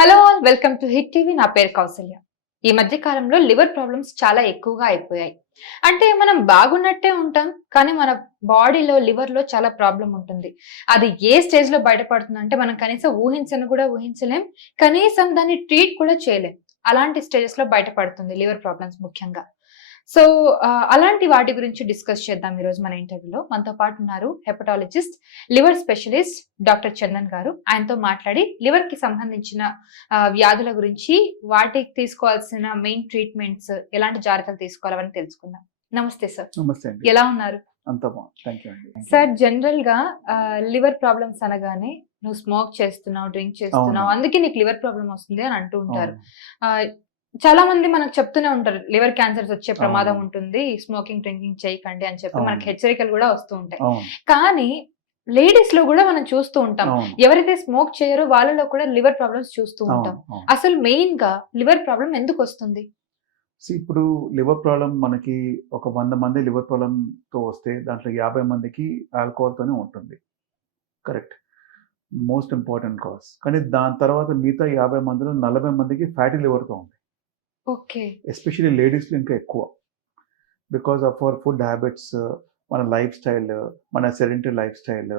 Hello all welcome to hit TV. నా పేరు కౌసల్య. ఈ మధ్య కాలంలో లివర్ ప్రాబ్లమ్స్ చాలా ఎక్కువగా అయిపోయాయి. అంటే మనం బాగున్నట్టే ఉంటాం, కానీ మన బాడీలో లివర్ లో చాలా ప్రాబ్లం ఉంటుంది. అది ఏ స్టేజ్ లో బయటపడుతుందంటే మనం కనీసం ఊహించను కూడా ఊహించలేం, కనీసం దాన్ని ట్రీట్ కూడా చేయలేం. అలాంటి స్టేజెస్ లో బయటపడుతుంది లివర్ ప్రాబ్లమ్స్ ముఖ్యంగా. సో అలాంటి వాటి గురించి డిస్కస్ చేద్దాం ఈ రోజు మన ఇంటర్వ్యూలో. మనతో పాటు ఉన్నారు hepatologist, liver specialist doctor Chandan గారు. ఆయనతో మాట్లాడి లివర్ కి సంబంధించిన వ్యాధుల గురించి, వాటికి తీసుకోవాల్సిన మెయిన్ ట్రీట్మెంట్స్, ఎలాంటి జాగ్రత్తలు తీసుకోవాలని తెలుసుకుందాం. నమస్తే సార్. నమస్తే అండి. ఎలా ఉన్నారు? అంతా బాగుంది. థ్యాంక్ యూ అండి. సార్, జనరల్ గా లివర్ ప్రాబ్లమ్స్ అనగానే నువ్వు స్మోక్ చేస్తున్నావు, డ్రింక్ చేస్తున్నావు, అవును. అందుకే నీకు లివర్ ప్రాబ్లం వస్తుంది అని అంటూ ఉంటారు. అవును. ఆ, చాలా మంది మనకు చెప్తూనే ఉంటారు లివర్ క్యాన్సర్స్ వచ్చే ప్రమాదం అవును. ఉంటుంది, స్మోకింగ్ డ్రింకింగ్ చేయకండి అని చెప్పి అవును. మనకి హెచ్చరికలు కూడా వస్తూ ఉంటాయి. అవును. కానీ లేడీస్ లో కూడా మనం చూస్తూ ఉంటాం, అవును. ఎవరైతే స్మోక్ చేయరో వాళ్ళలో కూడా లివర్ ప్రాబ్లమ్స్ చూస్తూ ఉంటాం. అవును. అవును. అసలు మెయిన్ గా లివర్ ప్రాబ్లం ఎందుకు వస్తుంది? ఇప్పుడు లివర్ ప్రాబ్లం మనకి ఒక 100 మంది లివర్ ప్రాబ్లంతో వస్తే దాంట్లో 50 మందికి ఆల్కహాల్‌తోనే ఉంటుంది. కరెక్ట్. Most important cause. కానీ దాని తర్వాత మిగతా 50 మందిలో 40 మందికి ఫ్యాటీ లివర్‌తో ఉంది. ఓకే. ఎస్పెషల్లీ లేడీస్‌లో ఇంకా ఎక్కువ. Because of our food habits, మన లైఫ్ స్టైల్, మన sedentary life style,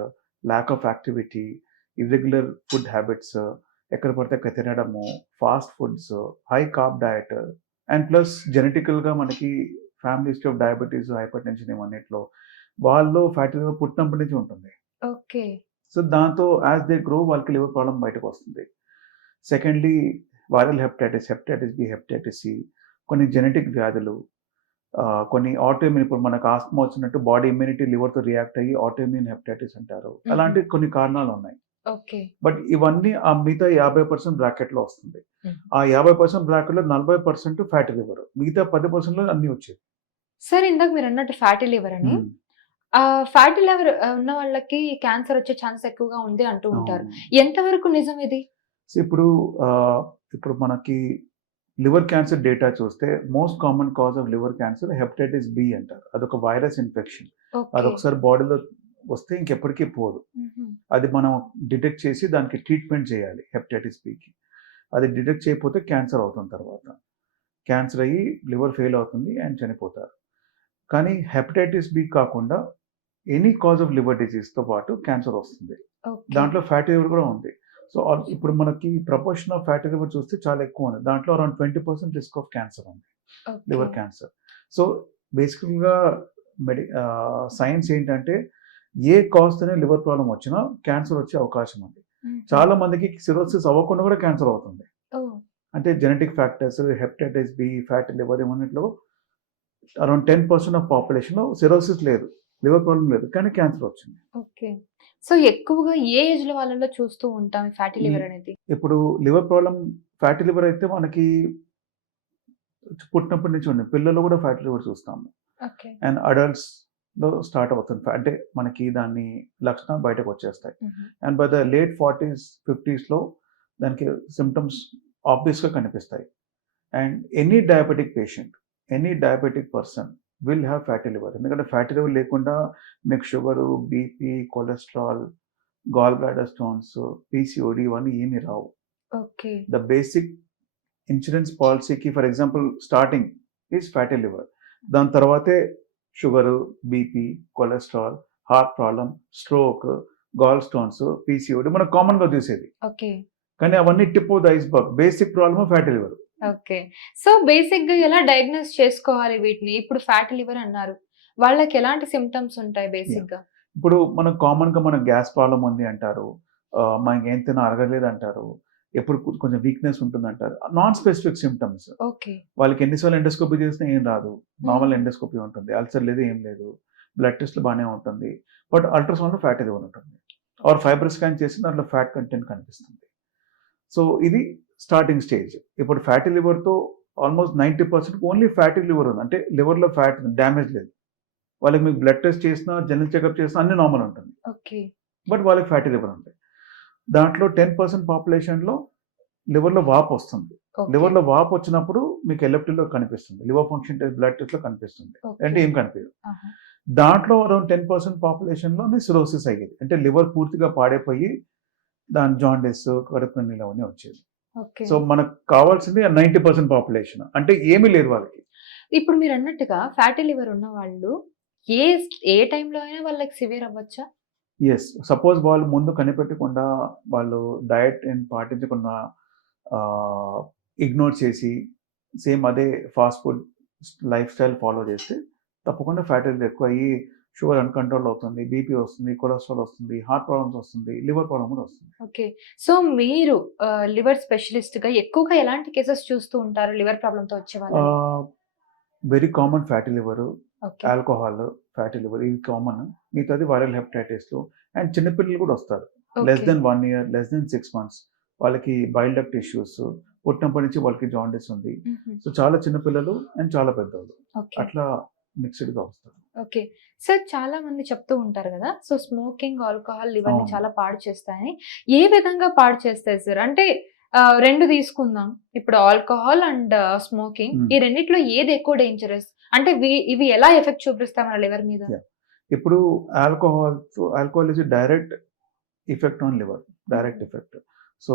lack of activity, irregular food habits, ఎక్కడ పడితే అక్కడ తినడము, fast foods, high carb diet and plus జెనెటికల్‌గా మనకి family history of diabetes, hypertension ఇవన్నిట్లో వాళ్ళు ఫ్యాటీ లివర్ పుట్టినప్పటి నుంచి ఉంటుంది. ఓకే. సో దాంతో యాజ్ దే గ్రో వాళ్ళకి లివర్ ప్రాబ్లం బయటకు వస్తుంది. Secondly viral hepatitis, hepatitis B, hepatitis C, కొన్ని జెనెటిక్ వ్యాధులు, కొన్ని ఆటోఇమ్యూన్, ఇప్పుడు మనకు ఆస్మా వచ్చినట్టు బాడీ ఇమ్యూనిటీ లివర్తో రియాక్ట్ అయ్యి ఆటోఇమ్యూన్ హెపటైటిస్ అంటారు. అలాంటి కొన్ని కారణాలు ఉన్నాయి. ఓకే. బట్ ఇవన్నీ ఆ మిగతా 50% బ్రాకెట్లో వస్తుంది. ఆ 50% బ్రాకెట్లో 40% ఫ్యాటీ లివర్, మిగతా 10%లో అన్ని వచ్చేవి. సార్, ఇందాక మీరు అన్నట్టు ఫ్యాటీ లివర్ అని, ఫ్యాటీ లివర్ ఉన్న వాళ్ళకి క్యాన్సర్ వచ్చే ఛాన్స్ ఎక్కువగా ఉంది అంటూ ఉంటారు. అవును. ఎంతవరకు నిజం ఇది? సో ఇప్పుడు మనకి లివర్ క్యాన్సర్ డేటా చూస్తే most common cause of liver cancer hepatitis B అంటారు. అదొక వైరస్ ఇన్ఫెక్షన్. అది ఒకసారి బాడీలో వస్తే ఇంకెప్పటికీ పోదు. అది మనం డిటెక్ట్ చేసి దానికి ట్రీట్మెంట్ చేయాలి హెపటైటిస్ బికి. అది డిటెక్ట్ చేయకపోతే క్యాన్సర్ అవుతుంది. తర్వాత క్యాన్సర్ అయ్యి లివర్ ఫెయిల్ అవుతుంది అండ్ చనిపోతారు. కానీ హెపటైటిస్ బి కాకుండా ఎనీ కాజ్ ఆఫ్ లివర్ డిజీజ్తో పాటు క్యాన్సర్ వస్తుంది. దాంట్లో ఫ్యాటీ లివర్ కూడా ఉంది. సో ఇప్పుడు మనకి ప్రపోర్షన్ ఆఫ్ ఫ్యాటీ లివర్ చూస్తే చాలా ఎక్కువ ఉంది. దాంట్లో అరౌండ్ 20% రిస్క్ ఆఫ్ క్యాన్సర్ ఉంది, లివర్ క్యాన్సర్. సో బేసికల్గా సైన్స్ ఏంటంటే ఏ కాజ్తోనే లివర్ ప్రాబ్లం వచ్చినా క్యాన్సర్ వచ్చే అవకాశం ఉంది. చాలా మందికి సిరోసిస్ అవ్వకుండా కూడా క్యాన్సర్ అవుతుంది. అంటే genetic factors, hepatitis B, fatty liver ఇవన్నిట్లో అరౌండ్ 10% ఆఫ్ పాపులేషన్లో సిరోసిస్ లేదు, లివర్ ప్రాబ్లం లేదు, కానీ క్యాన్సర్ వచ్చింది. ఓకే. సో ఎక్కువగా ఏ ఏజ్ లో వాళ్ళలో చూస్తూ ఉంటాం ఫ్యాటీ లివర్ అనేది? ఇప్పుడు లివర్ ప్రాబ్లం ఫ్యాటీ లివర్ అయితే మనకి పుట్టినప్పటి నుంచి ఉంది. పిల్లలు కూడా ఫ్యాటీ లివర్ చూస్తాము. అండ్ అడల్ట్స్లో స్టార్ట్ అవుతుంది. అంటే మనకి దాని లక్షణాలు బయటకు వచ్చేస్తాయి. And by the late 40s, 50sలో దానికి సిమ్టమ్స్ ఆబ్వియస్గా కనిపిస్తాయి. And any diabetic patient, any diabetic person will have fatty liver. ఎందుకంటే ఫ్యాటీ లివర్ లేకుండా మీకు sugar, BP, cholesterol, gall bladder stones, PCOD ఇవన్నీ ఏమీ రావు. ఓకే. ద బేసిక్ ఇన్సూరెన్స్ పాలసీకి for example starting is fatty liver. దాని తర్వాతే sugar, BP, cholesterol, heart problem, stroke, gall stones, PCOD మనకు కామన్గా చూసేది. ఓకే. కానీ అవన్నీ tip of the iceberg. Basic problem fatty liver. Okay. So basic గా ఎలా డయాగ్నోస్ చేసుకోవాలి వీటిని? ఇప్పుడు ఫ్యాటీ లివర్ అన్నారు, వాళ్ళకి ఎలాంటి సిమ్టమ్స్ ఉంటాయి బేసిక్ గా? ఇప్పుడు మనం కామన్గా మనకు గ్యాస్ ప్రాబ్లం ఉంది అంటారు, మనకి ఏం తిన్నా అరగలేదు అంటారు, ఎప్పుడు కొంచెం వీక్నెస్ ఉంటుంది అంటారు. Non specific symptoms. ఓకే. వాళ్ళకి ఎన్నిసార్లు ఎండోస్కోపీ చేసినా ఏం రాదు, నార్మల్ ఎండోస్కోపీ ఉంటుంది, అల్సర్ లేదు, ఏం లేదు, బ్లడ్ టెస్ట్లు బాగానే ఉంటుంది, బట్ అల్ట్రాసౌండ్లో ఫ్యాటీ లివర్ ఉంటుంది. ఆర్ ఫైబర్ స్కాన్ చేసి దాంట్లో ఫ్యాట్ కంటెంట్ కనిపిస్తుంది. సో ఇది స్టార్టింగ్ స్టేజ్. ఇప్పుడు ఫ్యాటీ లివర్తో ఆల్మోస్ట్ 90% ఓన్లీ ఫ్యాటీ లివర్ ఉంది, అంటే లివర్లో ఫ్యాట్ డ్యామేజ్ లేదు. వాళ్ళకి మీకు బ్లడ్ టెస్ట్ చేసినా, జనరల్ చెకప్ చేసినా అన్ని నార్మల్ ఉంటుంది, బట్ వాళ్ళకి ఫ్యాటీ లివర్ ఉంది. దాంట్లో 10% పాపులేషన్లో లివర్లో వాపు వస్తుంది. లివర్లో వాపు వచ్చినప్పుడు మీకు ఎల్ఎఫ్టీలో కనిపిస్తుంది, లివర్ ఫంక్షన్ టెస్ట్, బ్లడ్ టెస్ట్లో కనిపిస్తుంది, అంటే ఏం కనిపించదు. దాంట్లో అరౌండ్ 10% పాపులేషన్లోనే సిరోసిస్ అయ్యేది, అంటే లివర్ పూర్తిగా పాడైపోయి దాని జాండిస్, కడుపు నొప్పి అవన్నీ వచ్చేది. ఓకే. సో మనకు కావాల్సింది 90% పాపులేషన్, అంటే ఏమీ లేదు వాళ్ళకి. ఇప్పుడు మీరన్నట్టుగా ఫ్యాటీ లివర్ ఉన్న వాళ్ళు ఏ ఏ టైంలో అయినా వాళ్ళకి సివియర్ అవ్వచ్చా? యెస్. సపోజ్ వాళ్ళు ముందు కనిపెట్టకుండా, వాళ్ళు డయట్ ఏం పాటించకుండా ఆహ్, ఇగ్నోర్ చేసి సేమ్ అదే fast food life style follow చేస్తే తప్పకుండా ఫ్యాటీ లివర్ ఎక్కువయ్యి షుగర్ అన్‌కంట్రోల్ అవుతుంది. బీపీ వస్తుంది, కొలెస్ట్రాల్ వస్తుంది, హార్ట్ ప్రాబ్లమ్స్ వస్తుంది, లివర్ ప్రాబ్లమ్ కూడా వస్తుంది. ఓకే. సో మీరు లివర్ స్పెషలిస్ట్‌గా ఎక్కువగా ఎలాంటి కేసెస్ చూస్తూ ఉంటారు లివర్ ప్రాబ్లమ్‌తో వచ్చే వాళ్ళని? Ah, very common fatty liver, okay. Alcohol, fatty liver ఇవి కామన్. మిగతాది వైరల్ హెపటైటిస్‌లు అండ్ చిన్న పిల్లలు కూడా వస్తారు. Less okay. Than 1 year, less than 6 months వాళ్ళకి బైల్ డక్ట్ ఇష్యూస్, పుట్టినప్పటి నుంచి వాళ్ళకి జాండీస్ ఉంది. హుహు. సో చాలా చిన్న పిల్లలు అండ్ చాలా పెద్దోళ్ళు ఓకే. అట్లా మిక్స్‌డ్‌గా వస్తారు. ఓకే. సార్ చాలా మంది చెప్తూ ఉంటారు గదా! సో స్మోకింగ్, ఆల్కహాల్ లివర్‌ని అవును. చాలా పాడు చేస్తాయని. ఏ విధంగా పాడు చేస్తాయి సార్? అంటే 2 తీసుకుందాం. ఇప్పుడు ఆల్కహాల్ అండ్ స్మోకింగ్ హ్మ్. ఈ రెండిట్లో ఏది ఎక్కువ డేంజరస్? అంటే ఇవి ఎలా ఎఫెక్ట్ చూపిస్తాయి మన లివర్ మీద? యాహ్! ఇప్పుడు alcohol is direct effect on liver. Direct effect. So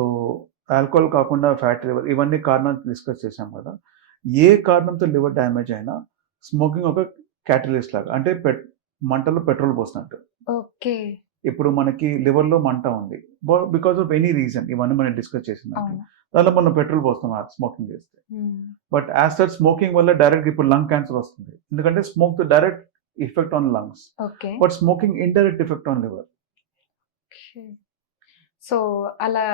alcohol కాకుండా ఫ్యాటీ లివర్ ఇవన్నీ కారణాలు డిస్కస్ చేశాం కదా! ఏ కారణంతో లివర్ డ్యామేజ్ అయినా స్మోకింగ్ ఒక క్యాటలిస్ట్ లాగా. అంటే మంటలో పెట్రోల్ పోసినట్టు. ఓకే. ఇప్పుడు మనకి లివర్‌లో మంట ఉంది. బికాస్ ఆఫ్ ఎనీ రీజన్ ఇవన్నీ మనం డిస్కస్ చేసిన దాంట్లో. అవును. దాంట్లో మనం పెట్రోల్ పోస్తాం స్మోకింగ్ చేస్తే. హ్మ్. బట్ యాస్ సచ్ స్మోకింగ్ వల్ల డైరెక్ట్ ఇప్పుడు లంగ్ క్యాన్సర్ వస్తుంది. ఎందుకంటే smoke direct effect on lungs. Okay. But smoking indirect effect on liver. Okay. So అలా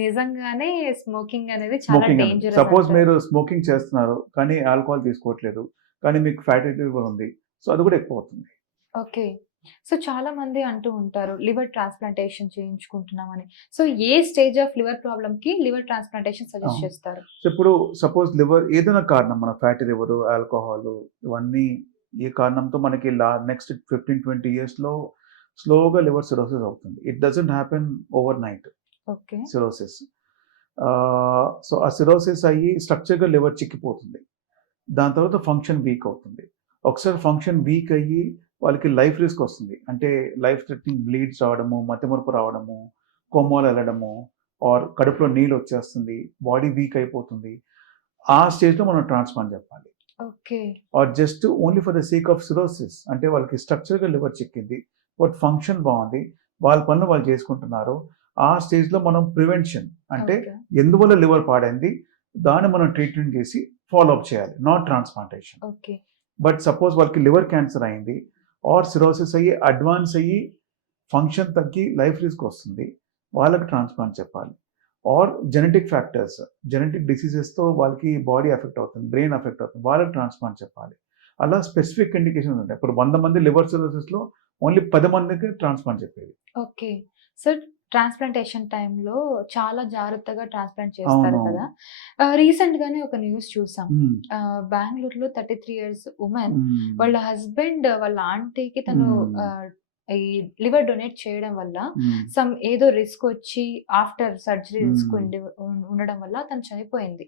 నిజంగానే స్మోకింగ్ అనేది చాలా స్మోకింగ్ అనేది. డేంజరస్ సపోజ్ అంటారు. మీరు స్మోకింగ్ చేస్తున్నారు. కానీ ఆల్కహాల్ తీసుకోవట్లేదు. కానీ మీకు ఫ్యాటీ లివర్ ఉంది. సో అది కూడా ఎక్కువ అవుతుంది. ఓకే. సో చాలా మంది అంటూ ఉంటారు లివర్ ట్రాన్స్‌ప్లాంటేషన్ చేయించుకుంటున్నామని. సో ఏ స్టేజ్ ఆఫ్ లివర్ ప్రాబ్లమ్‌కి లివర్ ట్రాన్స్‌ప్లాంటేషన్ సజెస్ట్ అవును. చేస్తారు? సో ఇప్పుడు సపోజ్ లివర్ ఏదైనా కారణం మన ఫ్యాటీ లివర్, ఆల్కహాల్ ఇవన్నీ ఏ కారణంతో మనకి నెక్స్ట్ 15, 20 ఇయర్స్‌లో స్లోగా లివర్ సిరోసిస్ అవుతుంది. It doesn't happen overnight okay. Cirrhosis. So ఆ సిరోసిస్ అయ్యి స్ట్రక్చర్‌గా లివర్ చిక్కిపోతుంది. దాని తర్వాత ఫంక్షన్ వీక్ అవుతుంది. ఒకసారి ఫంక్షన్ వీక్ అయ్యి వాళ్ళకి లైఫ్ రిస్క్ వస్తుంది. అంటే లైఫ్ థ్రెటనింగ్ బ్లీడ్స్ రావడము, మతిమరుపు రావడము, కొమ్మలు ఎళ్ళడము ఆర్ కడుపులో నీళ్ళు వచ్చేస్తుంది. బాడీ వీక్ అయిపోతుంది. ఆ స్టేజ్‌లో మనం ట్రాన్స్‌ప్లాంట్ చెప్పాలి. Okay. Or just only for the sake of cirrhosis అంటే వాళ్ళకి స్ట్రక్చర్‌గా లివర్ చిక్కింది. బట్ ఫంక్షన్ బావుంది. వాళ్ళ పనులు వాళ్ళు చేసుకుంటున్నారు. ఆ స్టేజ్‌లో మనం ప్రివెన్షన్ అంటే ఓకే. ఎందువల్ల లివర్ పాడైంది, దాన్ని మనం ట్రీట్మెంట్ చేసి ఫాలో అప్ చేయాలి. Not transplantation. Okay. But suppose వాళ్ళకి లివర్ క్యాన్సర్ అయింది ఆర్ సిరోసిస్ అయ్యి అడ్వాన్స్ అయ్యి ఫంక్షన్ తగ్గి లైఫ్ రిస్క్ వస్తుంది. వాళ్ళకి ట్రాన్స్‌ప్లాంట్ చెప్పాలి. ఆర్ జెనెటిక్ ఫ్యాక్టర్స్, జెనెటిక్ డిసీజెస్‌తో వాళ్ళకి బాడీ ఎఫెక్ట్ అవుతుంది. బ్రెయిన్ ఎఫెక్ట్ అవుతుంది. వాళ్ళకి ట్రాన్స్‌ప్లాంట్ చెప్పాలి. అలా స్పెసిఫిక్ ఇండికేషన్స్ ఉంటాయి. ఇప్పుడు 100 మంది లివర్ సిరోసిస్‌లో ఓన్లీ 10 మందికి ట్రాన్స్‌ప్లాంట్ చెప్పేది. ఓకే. సో ట్రాన్స్‌ప్లాంటేషన్ టైమ్‌లో చాలా జాగ్రత్తగా ట్రాన్స్‌ప్లాంట్ చేస్తారు అవును. కదా! రీసెంట్‌గానే ఒక న్యూస్ చూసాం. హ్మ్. బెంగుళూరులో 33 ఇయర్స్ వుమెన్ హ్మ్. వాళ్ళ హస్బెండ్ వాళ్ళ ఆంటీకి తను హ్మ్. ఈ లివర్ డొనేట్ చేయడం వల్ల హ్మ్. ఏదో రిస్క్ వచ్చి ఆఫ్టర్ సర్జరీ రిస్క్ హ్మ్. ఉండడం వల్ల తను చనిపోయింది.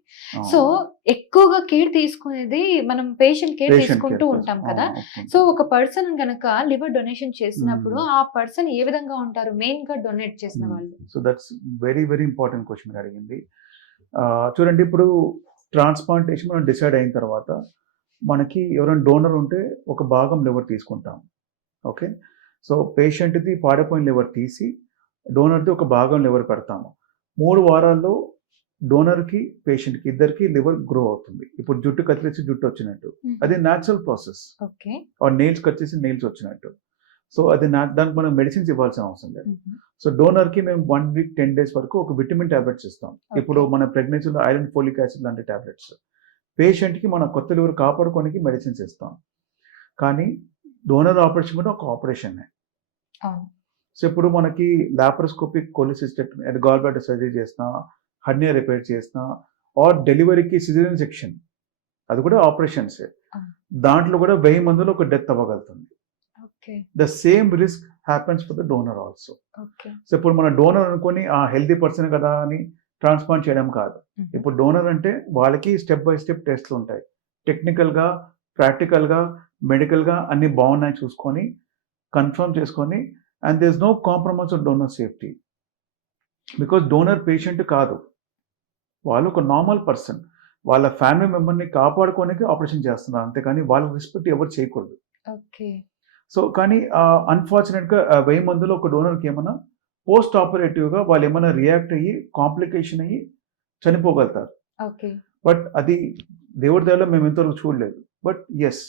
సో అవును. ఎక్కువగా కేర్ తీసుకునేది మనం పేషెంట్ కేర్ పేషెంట్ తీసుకుంటూ కేర్ కోసం. ఉంటాం కదా! అవును. సో ఒప్పుకుంటాను. ఒక పర్సన్ గనక లివర్ డొనేషన్ చేసినప్పుడు హ్మ్. ఆ పర్సన్ ఏ విధంగా ఉంటారు? మెయిన్‌గా డొనేట్ చేసిన హ్మ్. వాళ్ళు? So that's very, very important question మీరడిగింది. చూడండి ఇప్పుడు ట్రాన్స్‌ప్లాంటేషన్ మనం డిసైడ్ అయిన తర్వాత మనకి ఎవరైనా డోనర్ ఉంటే ఒక భాగం లివర్ తీసుకుంటాం. ఓకే. సో పేషెంట్‌ది పాడైపోయిన లివర్ తీసి డోనర్‌ది ఒక భాగం లివర్ పెడతాము. 3 వారాల్లో డోనర్‌కి, పేషెంట్‌కి ఇద్దరికీ లివర్ గ్రో అవుతుంది. ఇప్పుడు జుట్టు కత్తిరిస్తే జుట్టు వచ్చినట్టు. అది హుహు. Natural process. Okay. Or nails cut చేసి నెయిల్స్ వచ్చినట్టు. సో అది దానికి మనం మెడిసిన్స్ ఇవ్వాల్సిన అవసరం లేదు. హుహు. సో డోనర్‌కి మేము 1 వీక్ 10 డేస్ వరకు ఒక విటమిన్ టాబ్లెట్స్ ఇస్తాం. ఇప్పుడు ఓకే. మన ప్రెగ్నెన్సీలో ఐరన్, ఫోలిక్ యాసిడ్ లాంటి టాబ్లెట్స్. పేషెంట్‌కి మన కొత్త లివర్ కాపాడుకోవడానికి మెడిసిన్స్ ఇస్తాం. కానీ డోనర్ ఆపరేషన్ కూడా ఒక ఆపరేషనే. అవును. సో ఇప్పుడు మనకి లాప్రోస్కోపిక్ కొలిసిస్టెక్టమీ అది గాల్ బ్లాడర్ సర్జరీ చేసినా, హెర్నియా రిపేర్ చేసినా ఆర్ డెలివరీకి సిజేరియన్ సెక్షన్ అది కూడా ఆపరేషన్సే. అవును. దాంట్లో కూడా 1000 మందిలో ఒక డెత్ అవ్వగలుగుతుంది. Okay. The same risk happens for the donor also. Okay. So ఇప్పుడు మన డోనర్ అనుకోని హెల్తీ పర్సన్ కదా అని ట్రాన్స్‌ప్లాంట్ చేయడం కాదు. హుహు. ఇప్పుడు డోనర్ అంటే వాళ్ళకి స్టెప్ బై స్టెప్ టెస్ట్‌లు ఉంటాయి. టెక్నికల్‌గా, ప్రాక్టికల్‌గా, మెడికల్‌గా అన్నీ బాగున్నాయి చూసుకొని, కన్ఫర్మ్ చేసుకొని and there is no compromise on donor safety. Because donor patient కాదు. వాళ్ళు ఒక నార్మల్ పర్సన్, వాళ్ళ ఫ్యామిలీ మెంబర్ని కాపాడుకోనికి ఆపరేషన్ చేస్తున్నారు, అంతేకాని వాళ్ళ రెస్పెక్ట్ ఎవరు చేయకూడదు. ఓకే. సో కానీ అన్ఫార్చునేట్గా 1000 మందిలో ఒక డోనర్కి ఏమన్నా పోస్ట్ ఆపరేటివ్గా వాళ్ళు ఏమైనా రియాక్ట్ అయ్యి కాంప్లికేషన్ అయ్యి చనిపోగలుగుతారు. ఓకే. బట్ అది దేవుడి దయలో మేము ఇంతవరకు చూడలేదు. బట్ ఎస్,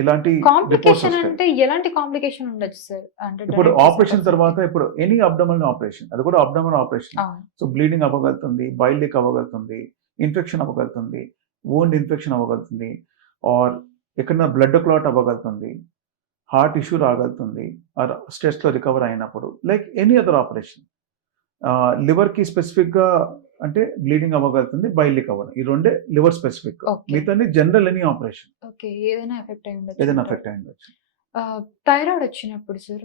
ఇలాంటి రిపోర్ట్స్ కాంప్లికేషన్ వస్తాయి. అంటే ఎలాంటి కాంప్లికేషన్ ఉండొచ్చు సార్? అంటే ఇప్పుడు direct ఆపరేషన్ suppose తర్వాత ఇప్పుడు ఎనీ అబ్డమన్ ఆపరేషన్, అది కూడా అబ్డమన్ ఆపరేషన్. అవును. సో బ్లీడింగ్ అవ్వగలుగుతుంది, బైల్ లీక్ అవ్వగలుగుతుంది, ఇన్ఫెక్షన్ అవ్వగలుగుతుంది, వూండ్ ఇన్ఫెక్షన్ అవ్వగలుగుతుంది, ఆర్ ఎక్కడైనా బ్లడ్ క్లాట్ అవ్వగలుగుతుంది, హార్ట్ ఇష్యూ రాగలుగుతుంది, ఆర్ స్ట్రెస్లో రికవర్ అయినప్పుడు, లైక్ ఎనీ అదర్ ఆపరేషన్. లివర్కి స్పెసిఫిక్గా అంటే బ్లీడింగ్ అవ్వగలుగుతుంది, బైల్ లీక్ అవ్వడం, ఈ రెండే లివర్ స్పెసిఫిక్. ఓకే. మిగతాన్ని జనరల్ ఎనీ ఆపరేషన్ ఓకే. ఏదైనా ఎఫెక్ట్ అయి ఉండొచ్చు ఏదైనా అంటారు. ఎఫెక్ట్ అయి ఉండొచ్చు. థైరాయిడ్ వచ్చినప్పుడు సార్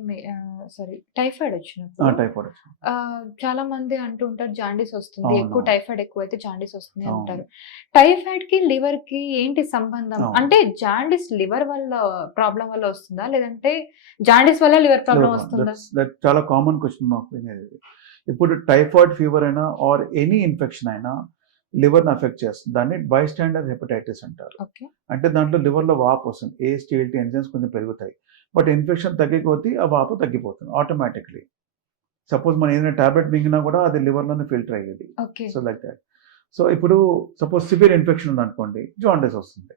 సారీ టైఫాయిడ్ వచ్చినప్పుడు టైఫాయిడ్ వచ్చింది. చాలా మంది అంటూ ఉంటారు జాండీస్ వస్తుంది, అవును. ఎక్కువ టైఫాయిడ్ ఎక్కువైతే జాండీస్ వస్తుంది అవును. అంటారు. టైఫాయిడ్ కి లివర్ కి ఏంటి సంబంధం? అవును. అంటే జాండీస్ లివర్ వల్ల ప్రాబ్లం వల్ల వస్తుందా, లేదంటే జాండీస్ వల్ల లివర్ ప్రాబ్లం వస్తుందా? దట్ చాలా కామన్ క్వశ్చన్ మాకు వినేది. ఇప్పుడు టైఫాయిడ్ ఫీవర్ అయినా ఆర్ ఎనీ ఇన్ఫెక్షన్ అయినా లివర్ని అఫెక్ట్ చేస్తుంది. దాన్ని బైస్టాండర్ హెపటైటిస్ అంటారు. ఓకే. అంటే దాంట్లో లివర్లో వాపు వస్తుంది, AST/ALT ఎంజైమ్స్ కొంచెం పెరుగుతాయి. బట్ ఇన్ఫెక్షన్ తగ్గిపోతే ఆ వాపు తగ్గిపోతుంది ఆటోమేటిక్లీ. సపోజ్ మనం ఏదైనా టాబ్లెట్ మింగినా కూడా అది లివర్లోనే ఫిల్టర్ అయ్యేది. Okay. So like that. So ఇప్పుడు సపోజ్ సివియర్ ఇన్ఫెక్షన్ ఉందనుకోండి, జాండీస్ వస్తుంది.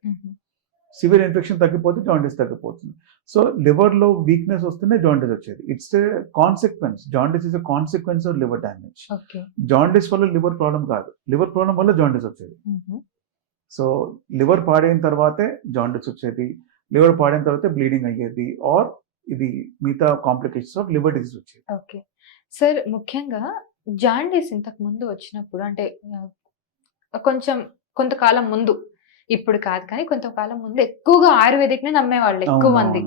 సివియర్ ఇన్ఫెక్షన్ తగ్గిపోతే జాండీస్ తగ్గిపోతుంది. సో లివర్లో వీక్నెస్ వస్తేనే జాండీస్ వచ్చేది. It's a consequence. Jaundice is a consequence of liver damage. Okay. Jaundice వల్ల లివర్ ప్రాబ్లం కాదు, లివర్ ప్రాబ్లం వల్ల జాండీస్ వచ్చేది. సో లివర్ పాడైన తర్వాతే జాండీస్ వచ్చేది, లివర్ పాడైన తర్వాత బ్లీడింగ్ అయ్యేది, ఆర్ ఇది మిగతా కాంప్లికేషన్స్ ఆఫ్ లివర్ డిసీజ్ వచ్చేది. ఓకే. సార్ ముఖ్యంగా జాండీస్ ఇంతకు ముందు వచ్చినప్పుడు అంటే కొంతకాలం ముందు, ఇప్పుడు కాదు కానీ కొంతకాలం ముందు ఎక్కువగా ఆయుర్వేదిక్ ని నమ్మేవాళ్ళు ఎక్కువ మంది.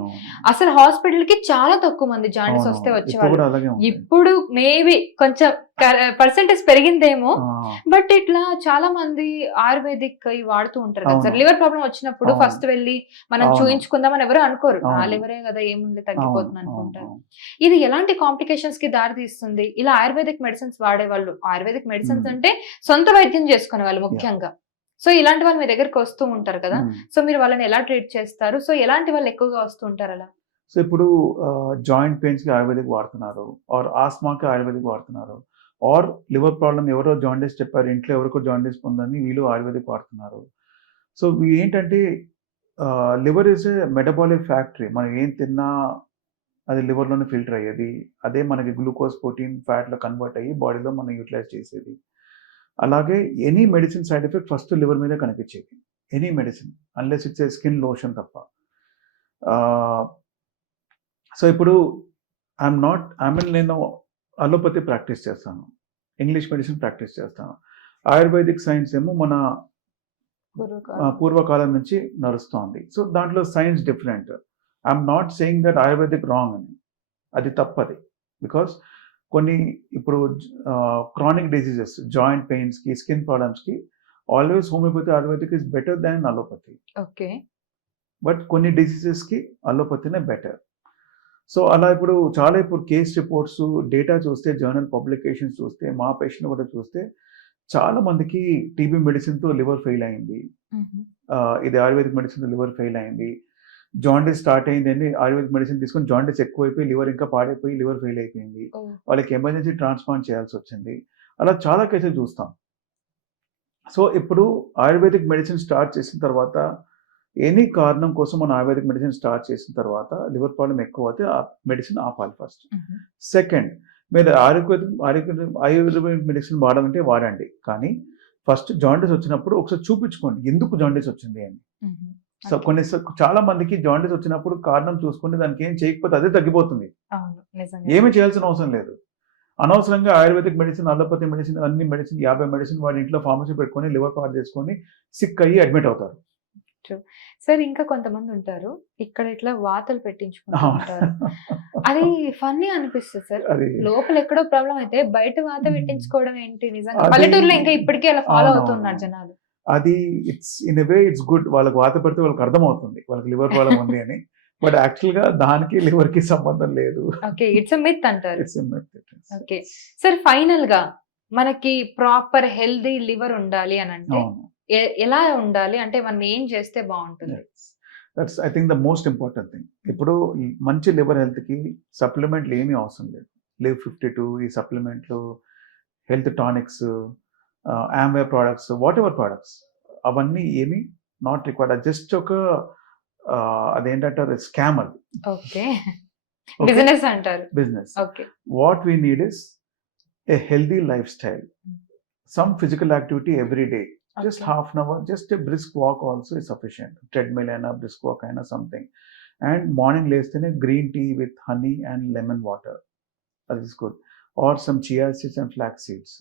అసలు హాస్పిటల్ కి చాలా తక్కువ మంది జాండీస్ వస్తే వచ్చేవాళ్ళు. ఇప్పుడు మేబీ కొంచెం పర్సెంటేజ్ పెరిగిందేమో, బట్ ఇట్లా చాలా మంది ఆయుర్వేదిక్ వాడుతూ ఉంటారు కదా సార్. లివర్ ప్రాబ్లం వచ్చినప్పుడు ఫస్ట్ వెళ్ళి మనం చూయించుకుందాం అని ఎవరు అనుకోరు. ఆ లివరే కదా ఏముంది తగ్గిపోతుంది అనుకుంటారు. ఇది ఎలాంటి కాంప్లికేషన్స్ కి దారి తీస్తుంది? ఇలా ఆయుర్వేదిక్ మెడిసిన్స్ వాడేవాళ్ళు, ఆయుర్వేదిక్ మెడిసిన్స్ అంటే సొంత వైద్యం చేసుకునే వాళ్ళు ముఖ్యంగా. సో ఇలాంటి వాళ్ళు మీ దగ్గరికి వస్తూ ఉంటారు కదా, సో మీరు వాళ్ళని ఎలా ట్రీట్ చేస్తారు? సో ఎలాంటి వాళ్ళు ఎక్కువగా వస్తూ ఉంటారు అలా? సో ఇప్పుడు జాయింట్ పెయిన్స్ కి ఆయుర్వేదిక్ వాడుతున్నారు, ఆర్ ఆస్మాకి ఆయుర్వేదిక్ వాడుతున్నారు, ఆర్ లివర్ ప్రాబ్లం ఎవరో జాండీస్ చెప్పారు, ఇంట్లో ఎవరికో జాండీస్ ఉందని వీళ్ళు ఆయుర్వేదిక్ వాడుతున్నారు. సో ఏంటంటే liver is a metabolic factory. మనం ఏం తిన్నా అది లివర్లోనే ఫిల్టర్ అయ్యేది, అదే మనకి గ్లూకోజ్, ప్రోటీన్, ఫ్యాట్లో కన్వర్ట్ అయ్యి బాడీలో మనం యూటిలైజ్ చేసేది. అలాగే any medicine side effect first liver మీద కనిపించేది, any medicine, unless it's a skin lotion తప్ప. సో ఇప్పుడు నేను అలోపతి ప్రాక్టీస్ చేస్తాను, ఇంగ్లీష్ మెడిసిన్ ప్రాక్టీస్ చేస్తాను. ఆయుర్వేదిక్ సైన్స్ ఏమో మన పూర్వకాలం నుంచి నడుస్తోంది. సో దాంట్లో science different. I'm not saying that Ayurvedic wrong అని, అది తప్పది. బికాస్ కొన్ని ఇప్పుడు క్రానిక్ డిసీజెస్, జాయింట్ పెయిన్స్కి, స్కిన్ ప్రాబ్లమ్స్కి always homeopathy Ayurvedic is better than allopathy. Okay. But కొన్ని డిసీజెస్కి అలోపతినే బెటర్. సో అలా ఇప్పుడు చాలా ఇప్పుడు కేస్ రిపోర్ట్స్, డేటా చూస్తే, జర్నల్ పబ్లికేషన్స్ చూస్తే, మా పేషెంట్ కూడా చూస్తే చాలా మందికి టీబీ మెడిసిన్తో లివర్ ఫెయిల్ అయింది, ఇది ఆయుర్వేదిక్ మెడిసిన్తో లివర్ ఫెయిల్ అయింది, జాండీస్ స్టార్ట్ అయిందని ఆయుర్వేదిక్ మెడిసిన్ తీసుకొని జాండీస్ ఎక్కువైపోయి లివర్ ఇంకా పాడైపోయి లివర్ ఫెయిల్ అయిపోయింది, వాళ్ళకి ఎమర్జెన్సీ ట్రాన్స్ప్లాంట్ చేయాల్సి వచ్చింది. అలా చాలా కేసులు చూస్తాం. సో ఇప్పుడు ఆయుర్వేదిక్ మెడిసిన్ స్టార్ట్ చేసిన తర్వాత, ఎనీ కారణం కోసం మనం ఆయుర్వేదిక్ మెడిసిన్ స్టార్ట్ చేసిన తర్వాత లివర్ ప్రాబ్లం ఎక్కువ అయితే ఆ మెడిసిన్ ఆపాలి ఫస్ట్. సెకండ్, మీరు ఆయుర్వేదిక్ మెడిసిన్ వాడాలంటే వాడండి, కానీ ఫస్ట్ జాండీస్ వచ్చినప్పుడు ఒకసారి చూపించుకోండి ఎందుకు జాండీస్ వచ్చింది అని. సో చాలా మందికి జాండీస్ వచ్చినప్పుడు కారణం చూసుకుంటే దానికి ఏం చేయకపోతే అదే తగ్గిపోతుంది, ఏమి చేయాల్సిన అవసరం లేదు. అనవసరంగా ఆయుర్వేదిక్ మెడిసిన్, అలోపతి మెడిసిన్, అన్ని మెడిసిన్ 50 మెడిసిన్ వాడి ఇంట్లో ఫార్మసీ పెట్టుకొని లివర్ పాడు చేసుకొని సిక్ అయ్యి అడ్మిట్ అవుతారు. సార్ ఇంకా కొంతమంది ఉంటారు ఇక్కడ ఇట్లా వాతలు పెట్టించుకుంటూ ఉంటారు. అది ఫన్నీ అనిపిస్తుంది సార్. లోపల ఎక్కడో ప్రాబ్లం అయితే బయట వాత పెట్టించుకోవడం ఏంటి? నిజంగా పల్లెటూరులో ఇంకా ఇప్పటికీ అలా ఫాలో అవుతున్నారు జనాలు. అది it's in a way it's good. వాళ్ళకి వాత పెడితే వాళ్ళకి అర్థమవుతుంది వాళ్ళకి లివర్ ప్రాబ్లం ఉంది అని. బట్ యాక్చువల్ గా దానికి లివర్ కి సంబంధం లేదు. ఓకే, ఇట్స్ ఎ మిత్ అంటారు. ఓకే సార్, ఫైనల్ గా మనకి ప్రాపర్ హెల్దీ లివర్ ఉండాలి అని అంటే అవును. ఎలా ఉండాలి అంటే మనం ఏం చేస్తే బాగుంటుంది? That's I think the most important thing. ఇప్పుడు ఈ మంచి లివర్ హెల్త్‌కి సప్లిమెంట్లు ఏమీ అవసరం లేదు. లివ్ 52 ఈ సప్లిమెంట్లు, health tonics, Amway products, whatever products అవన్నీ ఏమీ నాట్ రిక్వైర్డ్. అది జస్ట్ ఒక అదేంటంటారు స్కామ్ అది. ఓకే. బిజినెస్ అంటారు. Business. Okay. What we need is a healthy lifestyle, some physical activity every day, just Okay. half an hour, just a brisk walk also is sufficient. Treadmill and a brisk walk and something, and morning lestene green tea with honey and lemon water, that is good, or some chia seeds and flax seeds,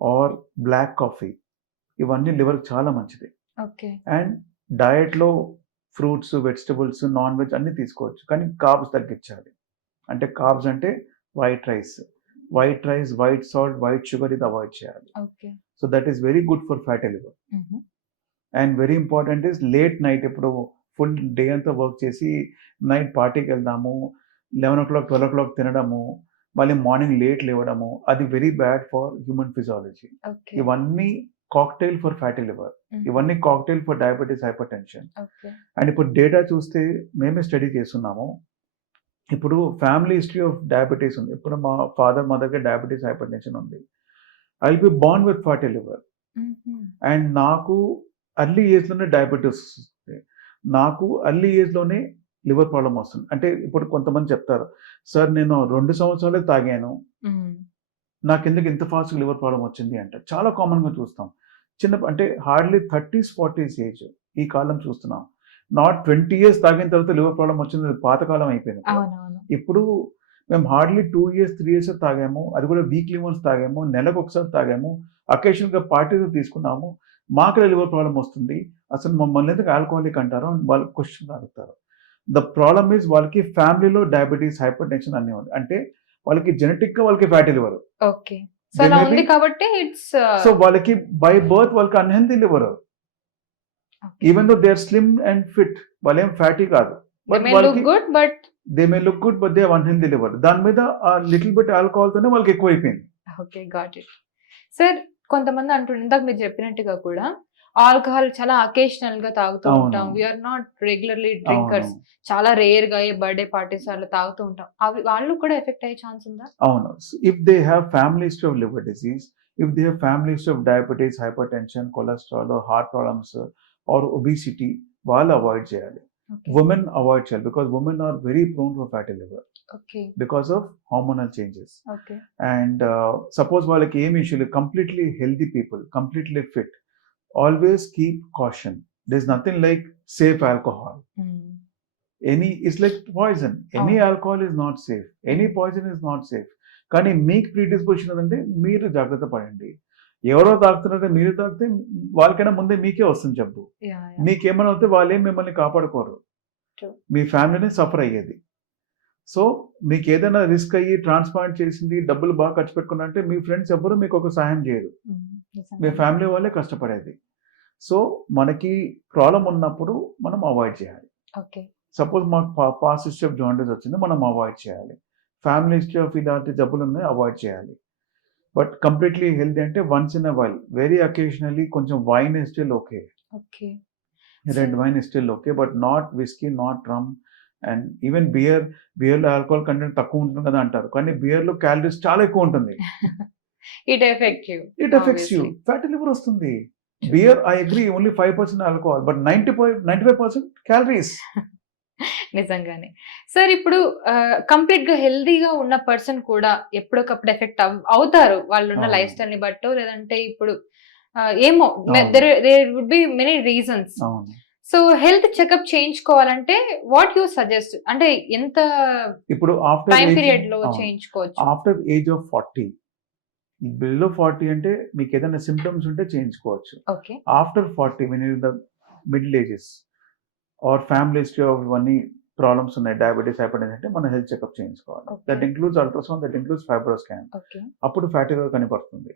or black coffee, ఇవన్నీ liver చాలా మంచిది. Okay. And డయట్లో fruits, vegetables, non veg అన్నీ తీసుకోవచ్చు, కానీ carbs తగ్గించాలి. అంటే carbs అంటే white rice, white salt, white sugar ఇది అవాయిడ్ చేయాలి. Okay. So that is very good for fatty liver. And very important is late night, ఇప్పుడు ఫుల్ డే అంతా వర్క్ చేసి నైట్ పార్టీకి వెళ్దాము, 11 o'clock 12 o'clock తినడము, మళ్ళీ మార్నింగ్ లేట్ లేవడము, అది very bad for human physiology. Okay. ఇవన్నీ కాక్టైల్ ఫర్ ఫ్యాటీ లివర్, ఇవన్నీ cocktail for diabetes, hyper tension. Okay. And ఇప్పుడు డేటా చూస్తే మేమే స్టడీ చేస్తున్నాము. ఇప్పుడు ఫ్యామిలీ హిస్టరీ ఆఫ్ డయాబెటీస్ ఉంది. ఇప్పుడు మా ఫాదర్ మదర్కి డయాబెటీస్, హైపర్ టెన్షన్ ఉంది. I will be born with fatty liver. And నాకు అర్లీ ఏజ్లోనే డయాబెటీస్ వస్తుంది, నాకు అర్లీ ఏజ్లోనే లివర్ ప్రాబ్లం వస్తుంది. అంటే ఇప్పుడు కొంతమంది చెప్తారు, సార్ నేను 2 సంవత్సరాలే తాగాను, నాకు ఎందుకు ఇంత ఫాస్ట్ లివర్ ప్రాబ్లం వచ్చింది అంటే. చాలా కామన్గా చూస్తాం. అంటే హార్డ్లీ 30s 40s ఏజ్ ఈ కాలం చూస్తున్నాం. నాట్ 20 years తాగిన తర్వాత లివర్ ప్రాబ్లం వచ్చింది, అది పాతకాలం అయిపోయింది. ఇప్పుడు మేము హార్డ్లీ 2 years 3 years తాగాము, అది కూడా వీక్లీ వన్స్ తాగాము, నెలకు ఒకసారి తాగాము, అకేషన్గా పార్టీలో తీసుకున్నాము, మాకు లివర్ ప్రాబ్లం వస్తుంది, అసలు మమ్మల్ని ఎందుకు ఆల్కహాలిక్ అంటారు అని వాళ్ళు క్వశ్చన్ అడుగుతారు. ద ప్రాబ్లమ్ ఈజ్ వాళ్ళకి ఫ్యామిలీలో డయాబెటీస్, హైపర్ టెన్షన్ అన్నీ ఉంది, అంటే వాళ్ళకి జెనెటిక్గా వాళ్ళకి ఫ్యాటీ లివర్. ఓకే. సో అలా ఉంది కాబట్టి ఇట్స్ సో వాళ్ళకి బై బర్త్ వాళ్ళకి unhealthy liver, even though they are slim and fit, వాళ్ళు ఏం ఫ్యాటీ కాదు, బట్ వాళ్ళకి they may look good but they have unhealthy liver. దాని మీద ఆ లిటిల్ బిట్ ఆల్కహాల్ తోనే వాళ్ళకి ఎక్కువ అయిపోయింది. Okay, got it. సార్ కొంతమంది అంటుండే, ఇందాక మీరు చెప్పినట్టుగా కూడా ఆల్కహాల్ చాలా అకేషనల్ గా తాగుతూ ఉంటాం, వీఆర్ నాట్ రెగ్యులర్లీ డ్రింకర్స్, చాలా రేర్ గా బర్త్డే పార్టీస్ అలా తాగుతూ ఉంటాం, అవి వాళ్ళు కూడా ఎఫెక్ట్ అయ్యే ఛాన్స్ ఉందా? అవును. If they have family history of liver disease, if they have family history of diabetes, hypertension, cholesterol, heart problems or obesity, వాళ్ళు అవాయిడ్ చేయాలి. Women avoid shell because women are very prone for fatty liver. Okay. Because of hormonal changes. Okay. And suppose వాళ్ళకి ఏం issue, completely healthy people, completely fit, always keep caution. There's nothing like safe alcohol. It's like poison. Any alcohol is not safe. Any poison is not safe. కానీ మీకు predisposition ఉందంటే మీరు జాగ్రత్త పడండి. ఎవరో తాగుతున్నారంటే మీరు తాగితే వాళ్ళకైనా ముందే మీకే వస్తుంది జబ్బు. మీకేమైనా అవుతే వాళ్ళేం మిమ్మల్ని కాపాడుకోరు, మీ ఫ్యామిలీని సఫర్ అయ్యేది. సో మీకు ఏదైనా రిస్క్ అయ్యి ట్రాన్స్ప్లాంట్ చేసింది, డబ్బులు బాగా ఖర్చు పెట్టుకున్నారంటే మీ ఫ్రెండ్స్ ఎవ్వరూ మీకు ఒక సహాయం చేయరు, మీ ఫ్యామిలీ వాళ్ళే కష్టపడేది. సో మనకి ప్రాబ్లం ఉన్నప్పుడు మనం అవాయిడ్ చేయాలి. సపోజ్ మాకు పాస్ట్ హిస్టరీ ఆఫ్ జాండీస్ వచ్చింది, మనం అవాయిడ్ చేయాలి. ఫ్యామిలీ హిస్టరీ ఆఫ్ ఇలాంటి జబ్బులు ఉన్నాయి, అవాయిడ్ చేయాలి. బట్ కంప్లీట్లీ హెల్తీ అంటే once in a while, very occasionally కొంచెం wine is still okay, red wine is still okay, but not whisky, not rum, and even బియర్లో ఆల్కహాల్ కంటెంట్ తక్కువ ఉంటుంది కదా అంటారు, కానీ బియర్లో క్యాలరీస్ చాలా ఎక్కువ ఉంటుంది. It affects you, fatty liver వస్తుంది. Beer I agree only 5% alcohol, but 95% calories. నిజంగానే సార్. ఇప్పుడు కంప్లీట్ గా హెల్దీగా ఉన్న పర్సన్ కూడా ఎప్పటికప్పుడు ఎఫెక్ట్ అవుతారు, వాళ్ళు ఉన్న లైఫ్ స్టైల్ ని బట్టో, లేదంటే ఇప్పుడు ఏమో there would be many reasons. So health checkup చేయించుకోవాలంటే వాట్ యూ సజెస్ట్, అంటే ఎంత ఇప్పుడు టైం పీరియడ్ లో చేయించుకోవచ్చు? ఆఫ్టర్ ఏజ్ ఆఫ్ 40, బిలో 40 అంటే మీకు ఏదైనా సిమ్టమ్స్ ఉంటే చేయించుకోవచ్చు. After 40 when you're in the middle ages or family history of ఇవన్నీ ప్రాబ్లమ్స్ ఉన్నాయి, డయాబెటీస్, హైపర్ టెన్షన్, అంటే మనం హెల్త్ చెకప్ చేయించుకోవాలి. That includes ultrasound, that includes FibroScan. అప్పుడు ఫ్యాటీ లివర్ కనపడుతుంది,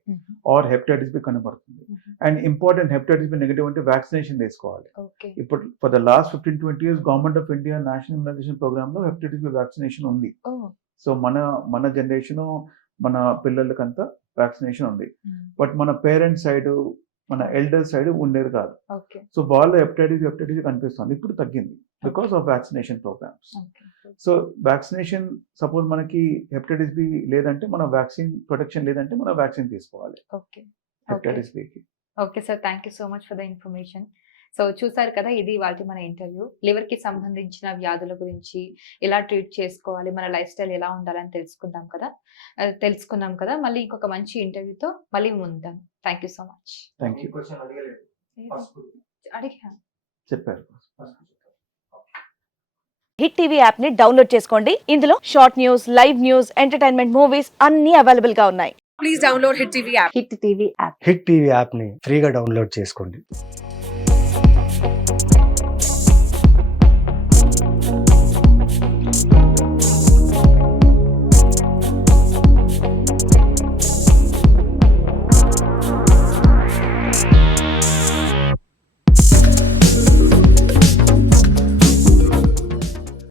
ఆర్ హెపటైటిస్ బి కనపడుతుంది. And important, hepatitis B negative అంటే vaccination తీసుకోవాలి. ఇప్పుడు for the last 15-20 years government of India national immunization programme లో హెపటైటిస్ బి వ్యాక్సినేషన్ ఉంది. So మన generation, మన పిల్లలకంతా వ్యాక్సినేషన్ ఉంది. బట్ మన పేరెంట్స్ సైడ్, మన ఎల్డర్ సైడ్ ఉండేది కాదు. ఓకే. సో వాళ్ళలో హెపటైటిస్ కనిపిస్తుంది. ఇప్పుడు తగ్గింది because of vaccination programmes. So vaccination suppose మనకి హెపటైటిస్ బి లేదంటే మన వ్యాక్సిన్ ప్రొటెక్షన్ లేదంటే మన వ్యాక్సిన్ తీసుకోవాలి ఓకే. హెపటైటిస్ బికి. Okay sir, thank you so much for the information. So చూసారు కదా, ఇది వాటి మన ఇంటర్వ్యూ. లివర్ కి సంబంధించిన వ్యాధుల గురించి ఎలా ట్రీట్ చేసుకోవాలి, మన లైఫ్ స్టైల్ ఎలా ఉండాలని తెలుసుకున్నాం కదా. మళ్ళీ ఇంకొక మంచి ఇంటర్వ్యూతో మళ్ళీ ఉంటాను. Thank you so much. Thank you. అడిగా చెప్పారు. హిట్ టీవీ యాప్ ని డౌన్లోడ్ చేసుకోండి. ఇందులో short news, live news, entertainment movies అన్ని అవైలబుల్ గా ఉన్నాయి. Please download Hit TV app. Hit TV app. Hit TV యాప్ని ఫ్రీగా డౌన్లోడ్ చేసుకోండి.